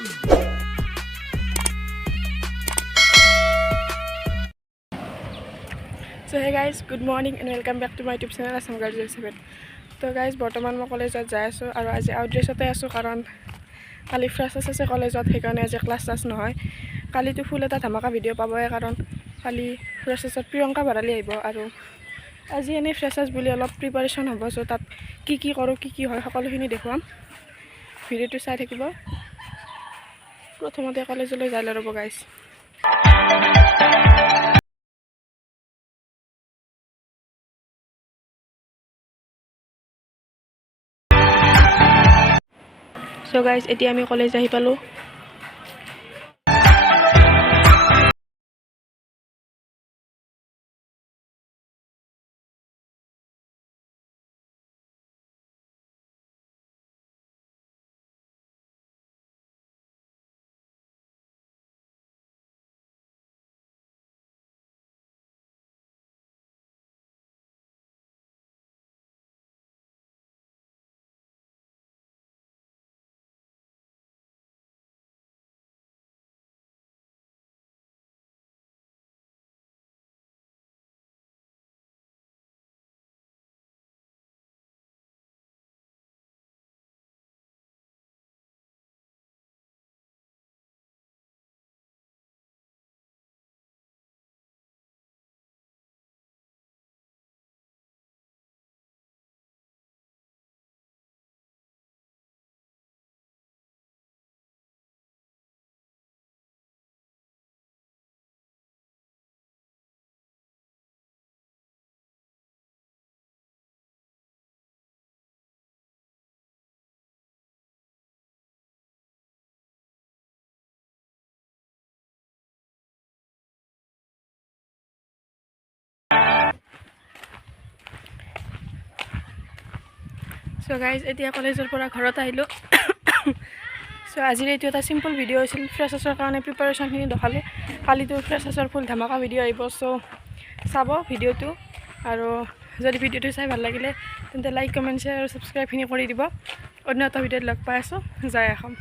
So hey guys, good morning and welcome back to my YouTube channel AssamGirll 07. So guys, বৰ্তমান মই কলেজত যাই আছো আৰু আজি আউটড্ৰেছতে আছো কাৰণ কালি ফ্ৰেছাৰ্ছ আছে কলেজত, সেইকাৰণে আজি ক্লাছ টাছ নহয়। কালিতো ফুল এটা ধামাকা ভিডিঅ' পাবই কাৰণ কালি ফ্ৰেছাৰ্ছত প্ৰিয়ংকা ভৰালি আহিব আৰু আজি এনেই ফ্ৰেছাৰ্ছ বুলি অলপ প্ৰিপাৰেশ্যন হ'ব। চ' তাত কি কৰোঁ কি হয় সকলোখিনি দেখুৱাম, ভিডিঅ'টো চাই থাকিব। প্ৰথমতে কলেজলৈ যাই ৰ'ব গাইজ। So guys, এতিয়া আমি কলেজ আহি পালোঁ। So guys, এতিয়া কলেজৰ পৰা ঘৰত আহিলোঁ। চ' আজিৰ এইটো এটা চিম্পল ভিডিঅ' হৈছিল, ফ্ৰেছাৰ্ছৰ কাৰণে প্ৰিপাৰেশ্যনখিনি দেখালোঁ। কালিতো ফ্ৰেছাৰ্ছৰ ফুল ধামাকা ভিডিঅ' আহিব, চ' চাব ভিডিঅ'টো। আৰু যদি ভিডিঅ'টো চাই ভাল লাগিলে তেন্তে লাইক কমেণ্ট শ্বেয়াৰ আৰু ছাবস্ক্ৰাইবখিনি কৰি দিব। অন্য এটা ভিডিঅ'ত লগ পাই আছোঁ। জয় অসম।